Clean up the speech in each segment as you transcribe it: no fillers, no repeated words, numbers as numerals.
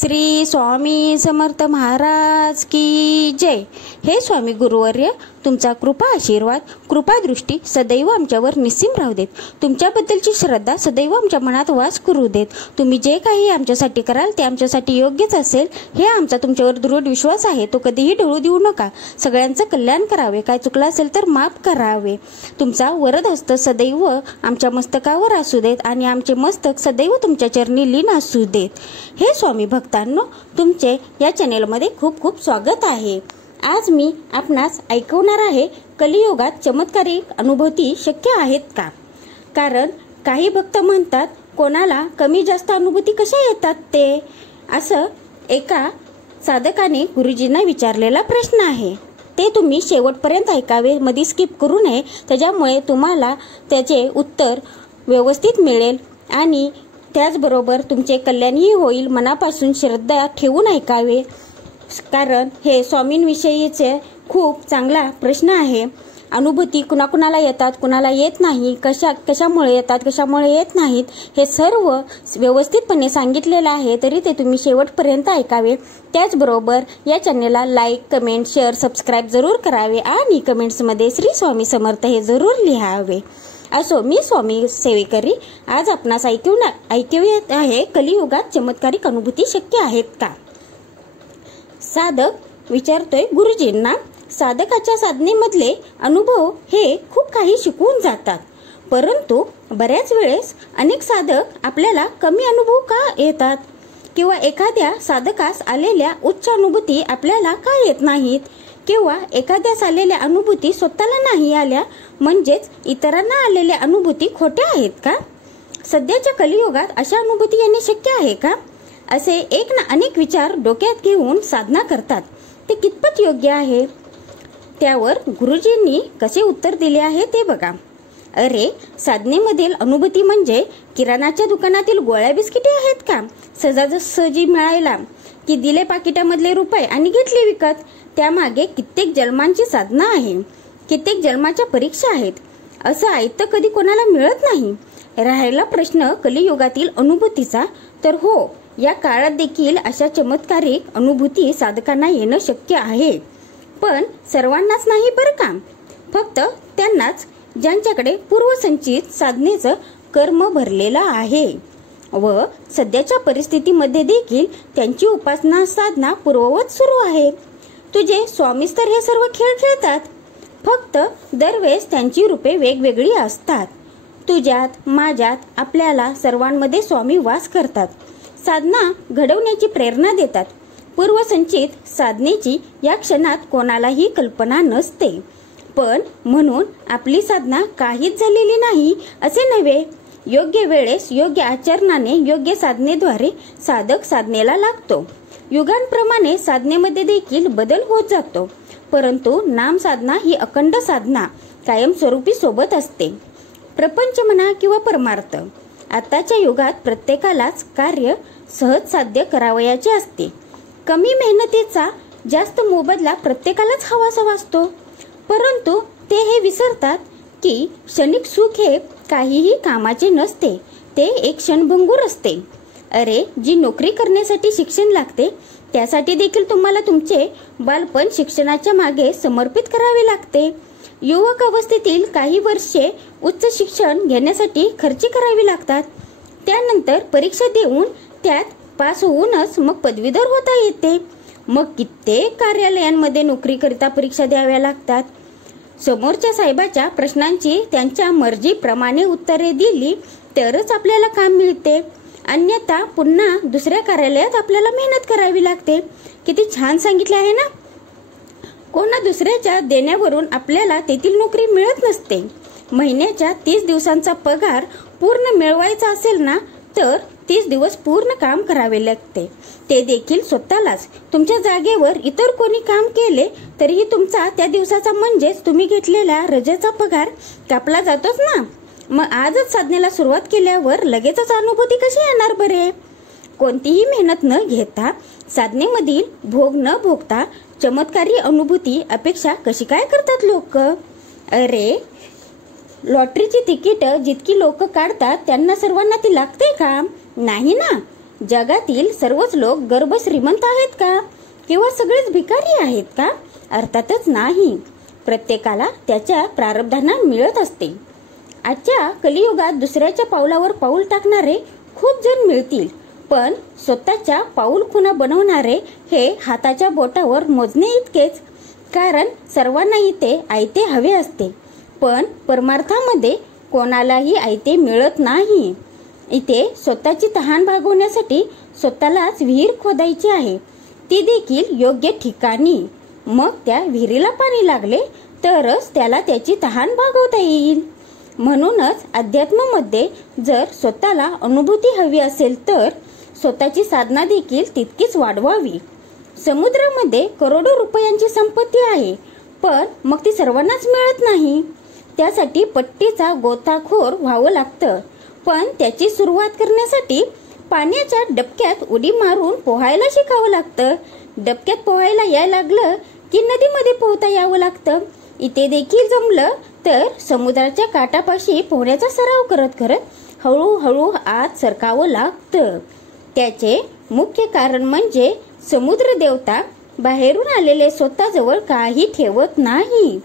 श्री स्वामी समर्थ महाराज की जय। हे स्वामी गुरुवर्य, तुमचा कृपा आशीर्वाद कृपादृष्टी सदैव आमच्यावर निस्सीम राहू देत। तुमच्याबद्दलची श्रद्धा सदैव आमच्या मनात वास करू देत। तुम्ही जे काही आमच्यासाठी कराल ते आमच्यासाठी योग्यच असेल हे आमचा तुमच्यावर दृढ विश्वास आहे। तो कधीही ढळू देऊ नका। सगळ्यांचं कल्याण करावे, काय चुकलं असेल तर माफ करावे। तुमचा वरद हस्त सदैव आमच्या मस्तकावर असू देत आणि आमचे मस्तक सदैव तुमच्या चरणी लीन असू देत। हे स्वामी भक्तांनो, तुमचे या चॅनेलमध्ये खूप खूप स्वागत आहे। आज मी आपणास ऐकवणार आहे, कलियुगात चमत्कारिक अनुभूती शक्य आहेत का? कारण काही भक्त म्हणतात, कोणाला कमी जास्त अनुभूती कशा येतात ते? असं एका साधकाने गुरुजींना विचारलेला प्रश्न आहे। ते तुम्ही शेवटपर्यंत ऐकावे, मध्ये स्किप करू नये। त्याच्यामुळे तुम्हाला त्याचे उत्तर व्यवस्थित मिळेल आणि त्याचबरोबर तुमचे कल्याणही होईल। मनापासून श्रद्धा ठेवून ऐकावे, कारण हे स्वामींविषयीचे खूप चांगला प्रश्न आहे। अनुभूती कुणाकुणाला येतात, कुणाला येत नाही, कशामुळे येतात, कशामुळे येत नाहीत, हे सर्व व्यवस्थितपणे सांगितलेलं आहे। तरी ते तुम्ही शेवटपर्यंत ऐकावे। त्याचबरोबर या चॅनेलला लाईक, कमेंट, शेअर, सबस्क्राईब जरूर करावे आणि कमेंट्समध्ये श्री स्वामी समर्थ हे जरूर लिहावे। असो, मी स्वामी सेवेकरी आज आपणास ऐकवत आहे, कलियुगात चमत्कारिक अनुभूती शक्य आहेत का? साधक विचारतोय गुरुजींना, साधकाच्या साधनेमधले अनुभव हे खूप काही शिकवून जातात, परंतु बऱ्याच वेळेस अनेक साधक आपल्याला कमी अनुभव का येतात? किंवा एखाद्या साधकास आलेल्या उच्च अनुभूती आपल्याला का येत नाहीत? किंवा एखाद्यास आलेल्या अनुभूती स्वतःला नाही आल्या, म्हणजेच इतरांना आलेल्या अनुभूती खोट्या आहेत का? सध्याच्या कलियुगात अशा अनुभूती येणे शक्य आहे का? असे एक ना अनेक विचार डोक्यात घेऊन साधना करतात। ते कितपत योग्य आहे? त्यावर गुरुजींनी कसे उत्तर दिले आहे ते बघा। अरे, साधनेमधील अनुभूती म्हणजे किराणाच्या दुकानातील गोळ्या बिस्किटे आहेत का? सहजासहजी मिळायला की दिले पाकिटामधले रुपये आणि घेतले विकत? त्यामागे कित्येक जन्मांची साधना आहे, कित्येक जन्माच्या परीक्षा आहेत। असं आयतं कधी कोणाला मिळत नाही। राहिला प्रश्न कलियुगातील अनुभूतीचा, तर हो, या काळात देखील अशा चमत्कारिक अनुभूती साधकांना येणं शक्य आहे, पण सर्वांनाच नाही बरं का। फक्त त्यांनाच ज्यांच्याकडे पूर्वसंचित साधनेचं कर्म भरलेलं आहे व सध्याच्या परिस्थितीमध्ये देखील त्यांची उपासना साधना पूर्ववत सुरू आहे। तुझे स्वामीच तर हे सर्व खेळ खेळतात, फक्त दरवेळेस त्यांची रूपे वेगवेगळी असतात। तुझ्यात, माझ्यात, आपल्याला सर्वांमध्ये स्वामी वास करतात, साधना घडवण्याची प्रेरणा देतात। पूर्वसंचित साधनेची या क्षणात कोणालाही कल्पना नसते, पण म्हणून आपली साधना काहीच झालेली नाही असे नव्हे। योग्य वेळेस योग्य आचरणाने योग्य साधनेद्वारे साधक साधनेला लागतो। युगांप्रमाणे साधनेमध्ये देखील बदल होत जातो, परंतु नाम साधना ही अखंड साधना कायमस्वरूपी सोबत असते। प्रपंच म्हणा किंवा परमार्थ, आताच्या युगात प्रत्येकालाच कार्य सहज साध्य करावयाचे असते। कमी मेहनतीचा जास्त मोबदला प्रत्येकालाच हवासा असतो, परंतु ते हे विसरतात की क्षणिक सुख हे काहीही कामाचे नसते, ते एक क्षणभंगूर असते। अरे, जी नोकरी करण्यासाठी शिक्षण लागते त्यासाठी देखील तुम्हाला तुमचे बालपण शिक्षणाच्या मागे समर्पित करावे लागते। युवक अवस्थेतील काही वर्षे उच्च शिक्षण घेण्यासाठी खर्च करावी लागतात। त्यानंतर परीक्षा देऊन त्यात पास होऊनच मग पदवीधर होता येते। मग कित्येक कार्यालयांमध्ये नोकरीकरिता परीक्षा द्याव्या लागतात। समोरच्या साहेबाच्या प्रश्नांची त्यांच्या मर्जीप्रमाणे उत्तरे दिली तरच आपल्याला काम मिळते, अन्यथा पुन्हा दुसऱ्या कार्यालयात आपल्याला मेहनत करावी लागते। किती छान सांगितले आहे ना? कोणा दुसऱ्याच्या देण्यावरून आपल्याला तेथील नोकरी मिळत नसते। महिन्याच्या 30 दिवसांचा पगार पूर्ण मिळवायचा असेल ना, तर 30 दिवस पूर्ण काम करावे लागते, ते देखील स्वतःलाच। तुमच्या जागेवर इतर कोणी काम केले तरीही तुमचा त्या दिवसाचा म्हणजेच तुम्ही घेतलेल्या रजेचा पगार कापला जातोच ना। मग आजच साधनेला सुरुवात केल्यावर लगेचच अनुभूती कशी येणार बरे? कोणतीही मेहनत न घेता, साधनेमधील भोग न भोगता चमत्कारी अनुभूती अपेक्षा कशी काय करतात लोक? अरे, लॉटरीची तिकीट जितकी लोक काढतात त्यांना सर्वांना ती लागते का? नाही ना। जगातील सर्वच लोक गर्भ श्रीमंत आहेत का, किंवा सगळेच भिकारी आहेत का? अर्थातच नाही. प्रत्येकाला त्याच्या प्रारब्धांना मिळत असते. आजच्या कलियुगात दुसऱ्याच्या पावलावर पाऊल टाकणारे खूप जण मिळतील, पण स्वतःच्या पाऊल खुणा बनवणारे हे हाताच्या बोटावर मोजणे इतकेच. कारण सर्वांना इथे आयते हवे असते, पण परमार्थामध्ये कोणालाही आयते मिळत नाही. इथे स्वतःची तहान भागवण्यासाठी स्वतःलाच विहीर खोदायची आहे, ती देखील योग्य ठिकाणी. मग त्या विहिरीला पाणी लागले तरच त्याला त्याची तहान भागवता येईल. म्हणूनच अध्यात्मामध्ये जर स्वतःला अनुभूती हवी असेल तर स्वतःची साधना देखील तितकीच वाढवावी. समुद्रामध्ये करोडो रुपयांची संपत्ती आहे, पण मग ती सर्वांनाच मिळत नाही. त्यासाठी पट्टीचा गोताखोर व्हावं लागतं. पण त्याची सुरुवात करण्यासाठी पाण्याच्या डबक्यात उडी मारून पोहायला शिकावं लागतं. डबक्यात पोहायला यायला लागलं की नदीमध्ये पोहता यावं लागतं. इथे देखील जमलं तर समुद्राच्या काठापाशी पोहण्याचा सराव करत करत हळूहळू आत सरकावं लागतं. त्याचे मुख्य कारण म्हणजे समुद्र देवता बाहेरून आलेले स्वतःजवळ काही ठेवत नाही,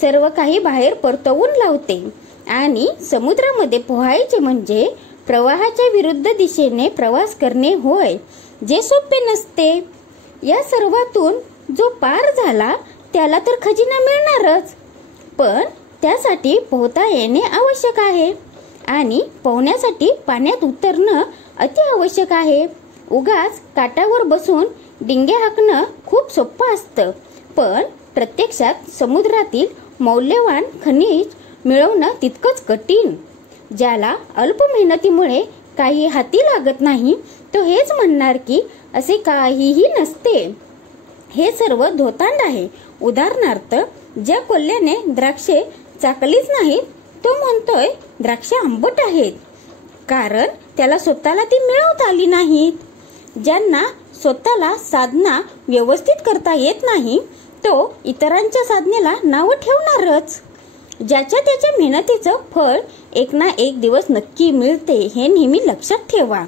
सर्व काही बाहेर परतवून लावते. आणि समुद्रामध्ये पोहायचे म्हणजे प्रवाहाच्या विरुद्ध दिशेने प्रवास करणे होय, जे सोपे नसते. या सर्वातून जो पार झाला त्याला तर खजिना मिळणारच, पण त्यासाठी पोहता येणे आवश्यक आहे. आणि पोहण्यासाठी पाण्यात उतरणं अति आवश्यक आहे. उगाच काठावर बसून डिंगे हाकणं खूप सोपं असतं, पण प्रत्यक्षात समुद्रातील मौल्यवान खनिज मिळवणं तितकंच कठीण. ज्याला अल्प मेहनतीमुळे काही हाती लागत नाही तो हेच म्हणणार की असे काहीही नसते. हे सर्व धोतांड आहे. उदाहरणार्थ, ज्या कोल्ह्याने द्राक्षे चाकलीच नाहीत तो म्हणतोय द्राक्षे आंबट आहेत, कारण त्याला स्वतःला ती मिळवता आली नाहीत. ज्यांना स्वतःला साधना व्यवस्थित करता येत नाही तो इतरांच्या साधनेला नाव ठेवणारच. ज्याच्या त्याच्या मेहनतीचं फळ एक ना एक दिवस नक्की मिळते, हे नेहमी लक्षात ठेवा.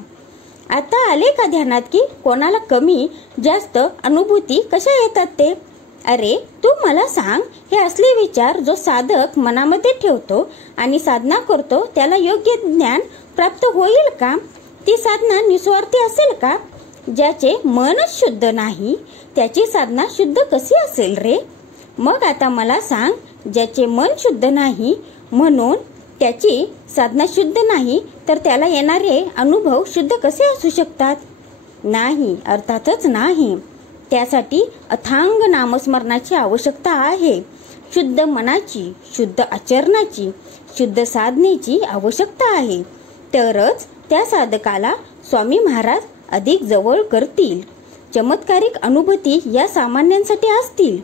आता आले का ध्यानात की कोणाला कमी जास्त अनुभूती कशा येतात ते? अरे तू मला सांग, हे असले विचार जो साधक मनामध्ये ठेवतो आणि साधना करतो त्याला योग्य ज्ञान प्राप्त होईल का? ती साधना निस्वार्थी असेल का? ज्याचे मनच शुद्ध नाही त्याची साधना शुद्ध कशी असेल रे? मग आता मला सांग, ज्याचे मन शुद्ध नाही म्हणून त्याची साधना शुद्ध नाही तर त्याला येणारे अनुभव शुद्ध कसे असू शकतात? नाही, अर्थातच नाही. त्यासाठी अथांग नामस्मरणाची आवश्यकता आहे. शुद्ध मनाची, शुद्ध आचरणाची, शुद्ध साधनेची आवश्यकता आहे. तरच त्या साधकाला स्वामी महाराज अधिक जवळ करतील. चमत्कारिक अनुभूती या सामान्यांसाठी असतील,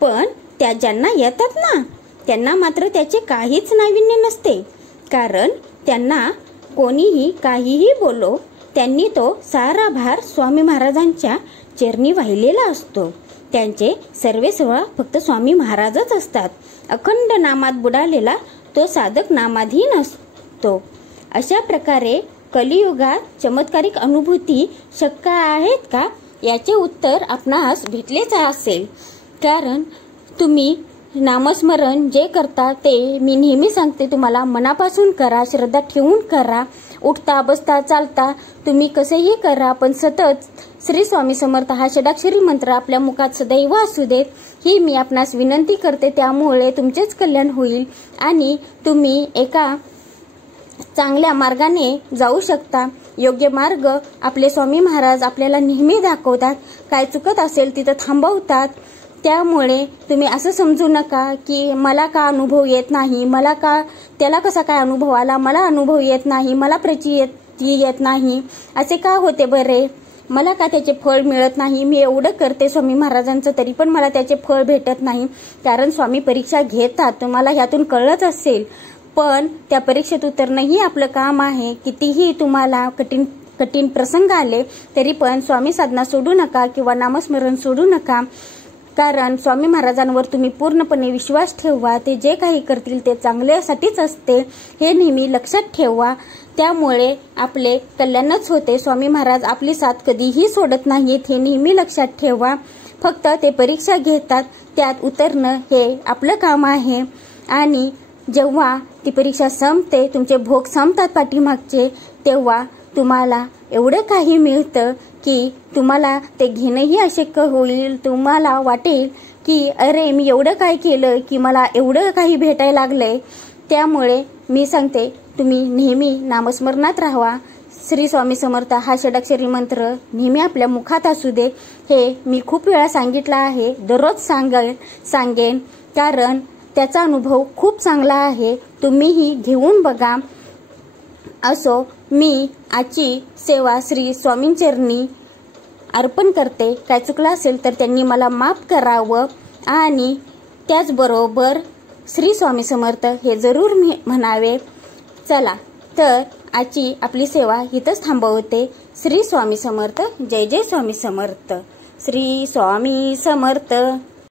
पण त्या ज्यांना येतात ना त्यांना मात्र त्याचे काहीच नाविन्य नसते. कारण त्यांना कोणीही काहीही बोलो, त्यांनी तो सारा भार स्वामी महाराजांच्या चरणी वाहिलेला असतो. त्यांचे सर्वेसर्व फक्त स्वामी महाराजच असतात. अखंड नामात बुडालेला तो साधक नामाधीन असतो. अशा प्रकारे कलियुगात चमत्कारिक अनुभूती शक्य आहेत का याचे उत्तर आपणास भेटलेच असेल. कारण तुम्ही नामस्मरण जे करता ते मी नेहमी सांगते तुम्हाला मनापासून करा, श्रद्धा ठेवून करा. उठता बसता चालता तुम्ही कसेही करा, पण सतत श्री स्वामी समर्थ हा षडाक्षरी मंत्र आपल्या मुखात सदैव असू देत, ही मी आपणास विनंती करते. त्यामुळे तुमचेच कल्याण होईल आणि तुम्ही एका चांगल्या मार्गाने जाऊ शकता. योग्य मार्ग आपले स्वामी महाराज आपल्याला नेहमी दाखवतात. काय चुकत असेल तिथं थांबवतात. त्यामुळे तुम्ही असं समजू नका की मला का अनुभव येत नाही, मला का त्याला कसा काय अनुभव आला, मला अनुभव येत नाही, मला प्रचिती येत नाही, असे का होते बरे, मला का त्याचे फळ मिळत नाही, मी एवढं करते स्वामी महाराजांचं तरी पण मला त्याचे फळ भेटत नाही. कारण स्वामी परीक्षा घेतात, तुम्हाला ह्यातून कळलंच असेल. पण त्या परीक्षेत उतरणंही आपलं काम आहे. कितीही तुम्हाला कठीण प्रसंग आले तरी पण स्वामी साधना सोडू नका किंवा नामस्मरण सोडू नका. कारण स्वामी महाराजांवर तुम्ही पूर्णपणे विश्वास ठेवा. ते जे काही करतील ते चांगल्यासाठीच असते, हे नेहमी लक्षात ठेवा. त्यामुळे आपले कल्याणच होते. स्वामी महाराज आपली साथ कधीही सोडत नाहीत, हे नेहमी लक्षात ठेवा. फक्त ते परीक्षा घेतात, त्यात उतरणं हे आपलं काम आहे. आणि जेव्हा ती परीक्षा संपते, तुमचे भोग संपतात पाठीमागचे, तेव्हा तुम्हाला एवढं काही मिळतं की तुम्हाला ते घेणंही अशक्य होईल. तुम्हाला वाटेल की अरे मी एवढं काय केलं की मला एवढं काही भेटायला लागलंय. त्यामुळे मी सांगते, तुम्ही नेहमी नामस्मरणात राहावा. श्री स्वामी समर्थ हा षडाक्षरी मंत्र नेहमी आपल्या मुखात असू दे. हे मी खूप वेळा सांगितलं आहे, दररोज सांगेन, कारण त्याचा अनुभव खूप चांगला आहे. तुम्हीही घेऊन बघा. असो, मी आजची सेवा श्री स्वामींचरणी अर्पण करते. काय चुकलं असेल तर त्यांनी मला माफ करावं. आणि त्याचबरोबर श्री स्वामी समर्थ हे जरूर म्हणावे. चला तर आजची आपली सेवा इथंच थांबवते. श्री स्वामी समर्थ. जय जय स्वामी समर्थ. श्री स्वामी समर्थ.